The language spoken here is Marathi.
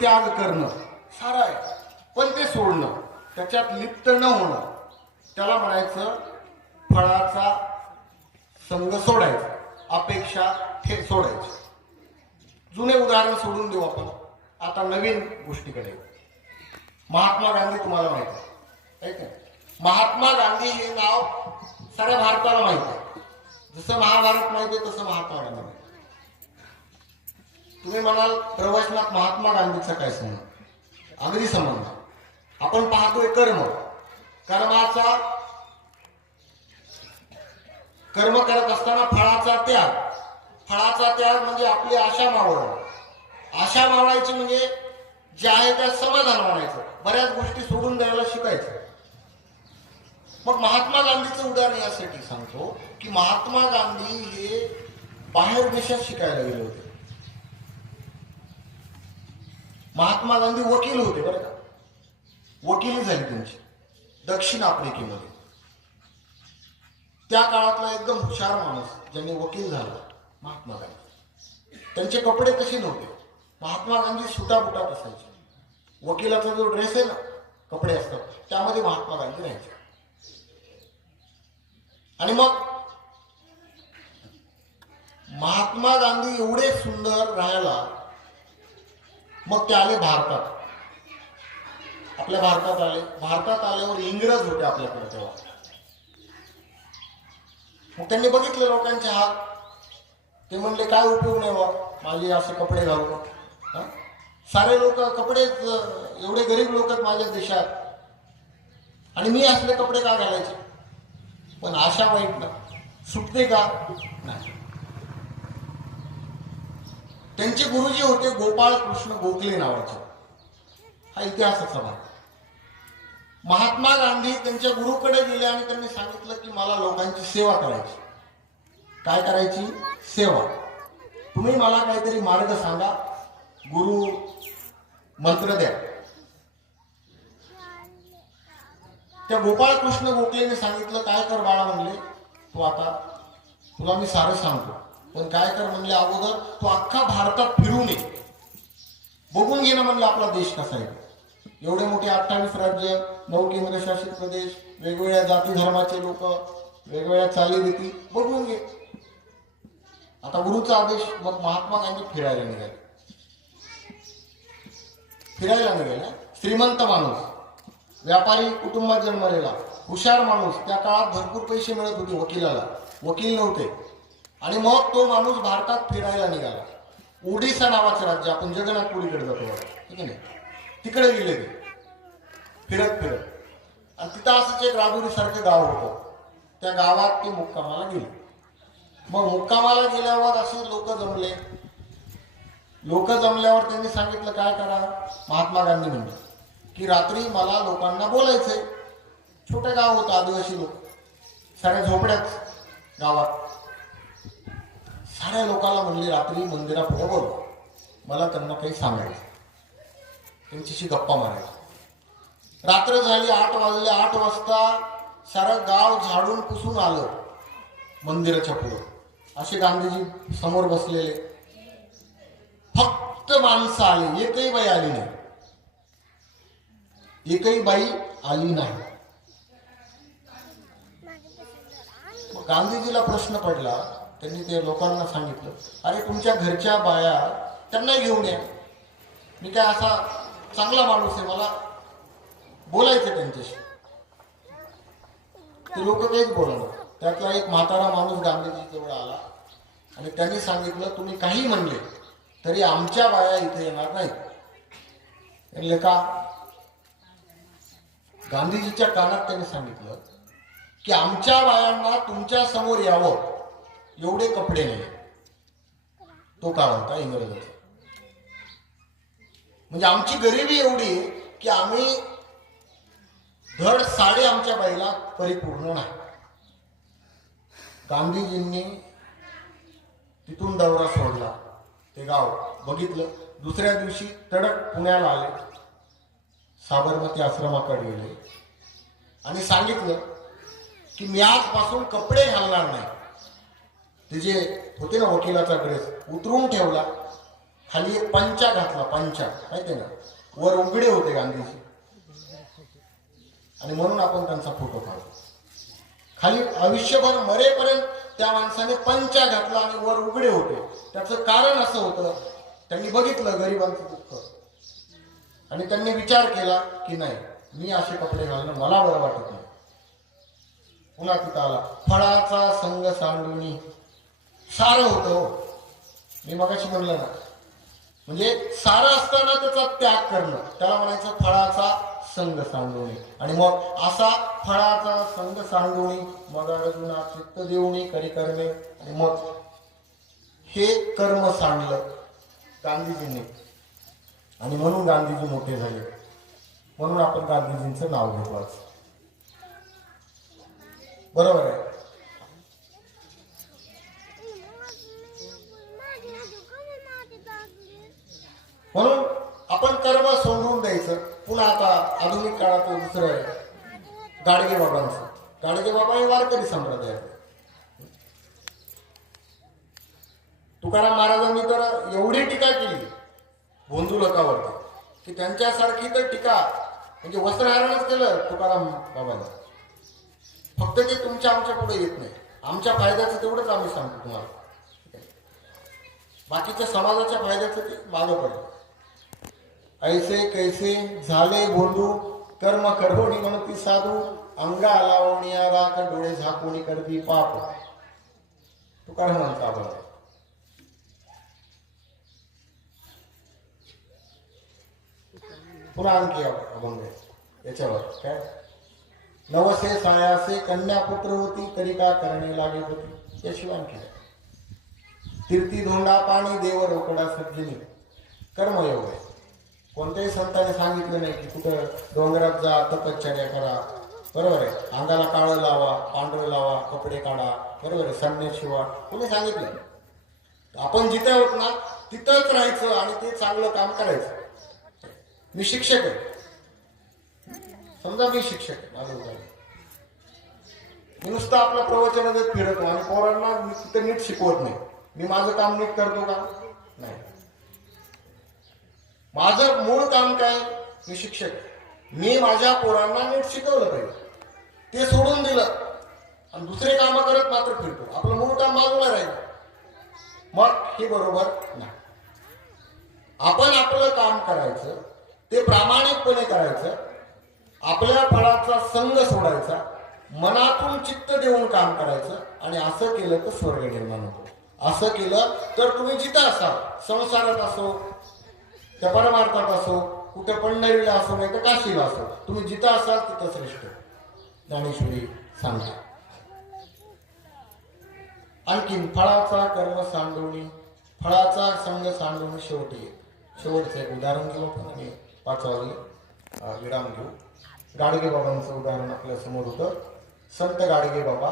त्याग करणं सारं आहे. पण ते सोडणं त्याच्यात लिप्त न होणं त्याला म्हणायचं फळाचा संघ सोडायचा अपेक्षा हे सोडायची. जुने उदाहरण सोडून देऊ आपण. आता नवीन गोष्टीकडे महात्मा गांधी तुम्हाला माहिती आहे. का? महात्मा गांधी हे नाव साऱ्या भारताला माहिती आहे. जसं महाभारत माहिती आहे तसं महात्मा गांधी तुम्ही म्हणाल प्रवचनात महात्मा गांधीचा काय संबंध? अगदी संबंध. आपण पाहतोय कर्म. कर्माचा कर्म करत असताना फळाचा त्याग. फळाचा त्याग म्हणजे आपली आशा मावळणं. आशा मावळायची म्हणजे जे आहे त्या समाधान मानायचं बऱ्याच गोष्टी सोडून द्यायला शिकायचं. मग महात्मा गांधीचं उदाहरण यासाठी सांगतो की महात्मा गांधी हे बाहेर देशात शिकायला गेले होते. महात्मा गांधी वकील होते बरं का. वकिली झाली त्यांची. दक्षिण आफ्रिकेमध्ये. त्या काळातला एकदम हुशार माणूस ज्यांनी वकील झाला महात्मा गांधी. त्यांचे कपडे कसे नव्हते? महात्मा गांधी सुटाबुटात असायचे वकिलाचा जो ड्रेस आहे ना कपडे असतात त्यामध्ये महात्मा गांधी राहायचे. आणि मग महात्मा गांधी एवढे सुंदर राहायला मग ते आले भारतात. आपल्या भारतात आले. भारतात आल्यावर इंग्रज होते आपल्याकडे तेव्हा. मग त्यांनी बघितले लोकांचे हात ते म्हणले काय उपयोग नाही बा माझे असे कपडे घालून सारे लोक कपडेच एवढे गरीब लोक आहेत माझ्या देशात. आणि मी असले कपडे का घालायचे? पण आशा वाईट ना सुटते का? नाही. त्यांचे गुरुजी होते गोपाळ कृष्ण गोखले नावाचे. हा इतिहासाचा भाग. महात्मा गांधी त्यांच्या गुरुकडे गेले आणि त्यांनी सांगितलं की मला लोकांची सेवा करायची. काय करायची? सेवा. तुम्ही मला काहीतरी मार्ग सांगा. गुरु मंत्र द्या. त्या गोपाळ कृष्ण गोखलेने सांगितलं काय कर बाळा म्हणले. तू आता तुला मी सारं सांगतो. पण काय कर म्हणले अगोदर तो अख्खा भारतात फिरून ये बघून घे ना म्हणलं आपला देश कसा आहे. एवढे मोठे अठ्ठावीस राज्य नऊ केंद्रशासित प्रदेश वेगवेगळ्या जाती धर्माचे लोक वेगवेगळ्या चालीरीती बघून घे. आता गुरुचा आदेश मग महात्मा गांधी फिरायला निघाले. फिरायला निघाले. श्रीमंत माणूस व्यापारी कुटुंबात जन्मलेला हुशार माणूस त्या काळात भरपूर पैसे मिळत होते वकिलाला. वकील नव्हते. आणि मग तो माणूस भारतात फिरायला निघाला. ओडिसा नावाचं राज्य आपण जगन्नाथपुरीकडे जातो ठीक आहे ना? तिकडे गेले ते. फिरत फिरत. आणि तिथं असंच एक राजुरीसारखं गाव होतं. त्या गावात ते मुक्कामाला गेले. मग मुक्कामाला गेल्यावर असे लोक जमले. लोक जमल्यावर त्यांनी सांगितलं काय करा? महात्मा गांधी म्हणले की रात्री मला लोकांना बोलायचंय. छोटं गाव होतं आदिवासी लोक. साऱ्या झोपड्याच गावात. साऱ्या लोकांना म्हणले रात्री मंदिरापुढे बोल मला त्यांना काही सांगायचं त्यांच्याशी गप्पा मारायच्या रात्र झाली आठ वाजले आठ वाजता सारं गाव झाडून पुसून आलं मंदिराच्या पुढं. असे गांधीजी समोर बसलेले. फक्त माणसं आली एकही बाई आली नाही. एकही बाई आली नाही. गांधीजीला प्रश्न पडला त्यांनी ते लोकांना सांगितलं अरे तुमच्या घरच्या बाया त्यांना घेऊन या. मी काय असा चांगला माणूस आहे मला बोलायचं त्यांच्याशी. ते लोक काहीच बोलणार त्यातला एक म्हातारा माणूस गांधीजीजवळ आला आणि त्यांनी सांगितलं तुम्ही काही म्हणले तरी आमच्या बाया इथे येणार नाहीत. म्हणले का? गांधीजीच्या कानात त्यांनी सांगितलं की आमच्या बायांना तुमच्यासमोर यावं. एवढे कपडे नाही. तो काळ होता इंग्रजाचा. म्हणजे आमची गरिबी एवढी की आम्ही धड साडे आमच्या बाईला परिपूर्ण नाही. गांधीजींनी तिथून दौरा सोडला. ते गाव बघितलं. दुसऱ्या दिवशी तडक पुण्याला आले. साबरमती आश्रमाकडे गेले. आणि सांगितलं की मी आजपासून कपडे घालणार नाही. ते जे होते ना वकिलाचा ड्रेस उतरून ठेवला. खाली एक पंचा घातला पंचा. माहिती ना? वर उघडे होते गांधीजी. आणि म्हणून आपण त्यांचा फोटो काढतो खाली आयुष्यभर मरेपर्यंत त्या माणसाने पंचा घातला आणि वर उघडे होते. त्याचं कारण असं होतं त्यांनी बघितलं गरिबांचं दुःख. आणि त्यांनी विचार केला की नाही मी असे कपडे घालणं मला बरं वाटत नाही. पुन्हा तिथं आला फळाचा संग सांडूनी सारं होतं हो. मी मगाशी म्हणलं ना. म्हणजे सारं असताना त्याचा त्याग करणं. त्याला म्हणायचं फळाचा संग सांडवणे. आणि मग असा फळाचा संग सांडवणे मग अर्जुना चित्त देऊनी करी करणे आणि मग हे कर्म सांडलं गांधीजींनी. आणि म्हणून गांधीजी मोठे झाले. म्हणून आपण गांधीजींचं नाव घेतो आज. बरोबर आहे? म्हणून आपण कर्म सोडून द्यायचं. पुन्हा आता आधुनिक काळात दुसरं आहे. गाडगे बाबांचं. गाडगे बाबा हे वारकरी संप्रदाय तुकाराम महाराजांनी तर एवढी टीका केली भोंजुलकावरती की त्यांच्यासारखी तर टीका म्हणजे वस्त्रहारणच केलं तुकाराम बाबांनी. फक्त ते तुमच्या आमच्या पुढे येत नाही. आमच्या फायद्याचं तेवढंच आम्ही सांगतो तुम्हाला. बाकीच्या समाजाच्या फायद्याचं ते मागं पडलं ऐसे कैसे झाले बोंधू कर्म करवणी म्हणती साधू अंगा लावणिया राख डोळे झाकून करती पाप. तुकाराम म्हणता बघ पुन्हा आणखी अभंग याच्यावर काय? नवसे सायासे कन्या पुत्र होती तरी का करणे लागे होती? याशिवाय आणखी तीर्थी धोंडा पाणी देव रोकडा सज्जनी. कर्मयोग आहे. कोणत्याही संतांनी सांगितलं नाही की कुठं डोंगरात जा तपश्चर्या करा. बरोबर आहे? अंगाला काळं लावा पांढरं लावा कपडे काढा. बरोबर आहे? संन्यास शिवा कोणी सांगितलं आपण जिथे आहोत ना तिथंच राहायचं आणि ते चांगलं काम करायचं. मी शिक्षक आहे. समजा मी शिक्षक आहे माझं उदाहरण मी नुसतं आपलं प्रवचन देत फिरतो आणि पोरांना मी तिथं नीट शिकवत नाही. मी माझं काम नीट करतो का? माझं मूळ काम काय? मी शिक्षक. मी माझ्या पोरांना नीट शिकवलं पाहिजे. ते सोडून दिलं. आणि दुसरे कामं करत मात्र फिरतो. आपलं मूळ काम बाजूला राहील. मग हे बरोबर नाही. आपण आपलं काम करायचं ते प्रामाणिकपणे करायचं आपल्या फळाचा संघ सोडायचा मनातून चित्त देऊन काम करायचं आणि असं केलं तर स्वर्ग निर्माण होतो. असं केलं तर तुम्ही जिथं असाल. संसारात असो त्या परमार्थात असो कुठं पंढरीला असो नाही तर काशीला असो तुम्ही जिथं असाल तिथं श्रेष्ठ. ज्ञानेश्वरी सांगता आणखीन फळाचा कर्म सांडवणी फळाचा संघ सांडवणी शेवटी. शेवटचं एक उदाहरण घेऊ आपण आणि पाच विराम घेऊ. गाडगे बाबांचं उदाहरण आपल्यासमोर होतं. संत गाडगे बाबा